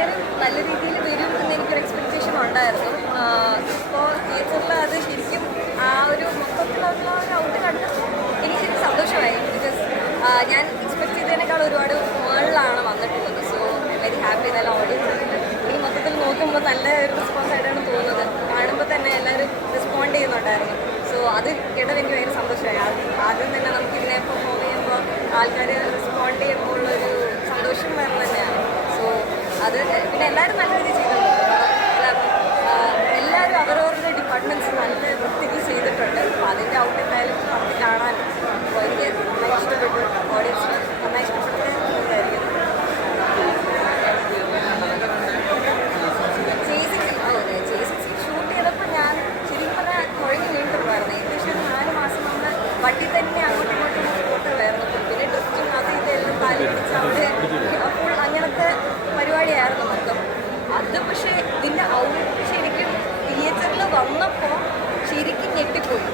നല്ല രീതിയിൽ വരും എന്ന് എനിക്കൊരു എക്സ്പെക്ടേഷൻ ഉണ്ടായിരുന്നു. ഇപ്പോൾ തിയേറ്ററിൽ അത് ശരിക്കും ആ ഒരു മൊത്തത്തിലുള്ള ഒരു ഔട്ട് കണ്ടപ്പോൾ എനിക്ക് ശരിക്കും സന്തോഷമായി ബിക്കോസ് ഞാൻ എക്സ്പെക്ട് ചെയ്തതിനേക്കാൾ ഒരുപാട് മുകളിലാണ് വന്നിട്ടുള്ളത്. സോ വെരി ഹാപ്പി നല്ല ഓഡിയൻസ് എനിക്ക് മൊത്തത്തിൽ നോക്കുമ്പോൾ നല്ല ഒരു റെസ്പോൺസ് ആയിട്ടാണ് തോന്നുന്നത്. കാണുമ്പോൾ തന്നെ എല്ലാവരും റെസ്പോണ്ട് ചെയ്യുന്നുണ്ടായിരുന്നു. സോ അത് കേട്ടത് എനിക്ക് ഭയങ്കര സന്തോഷമായി. ആദ്യം തന്നെ നമുക്കിതിനെ പെർഫോം ചെയ്യുമ്പോൾ ആൾക്കാർ റെസ്പോണ്ട് ചെയ്യുമ്പോൾ ഉള്ളൊരു സന്തോഷം സോ അത് പിന്നെ എല്ലാവരും നല്ല രീതിയിൽ ചെയ്തിട്ടുണ്ട് എല്ലാവരും അവരവരുടെ ഡിപ്പാർട്ട്മെന്റ്സ് നല്ല വൃത്തിക്ക് ചെയ്തിട്ടുണ്ട്. അപ്പോൾ അതിന്റെ ഔട്ട് എന്തായാലും നമുക്ക് കാണാനും അപ്പോൾ എനിക്ക് നന്നായി ഇഷ്ടപ്പെട്ടു ഓഡിയൻസിന് നന്നായി ഇഷ്ടപ്പെട്ടത് എന്തായിരിക്കും വണ്ടി തന്നെ അങ്ങോട്ട് പക്ഷേ ഇതിന്റെ ഔട്ട് ശരിക്കും തിയേറ്ററിൽ വന്നപ്പോൾ ശരിക്കും ഞെട്ടിപ്പോയി.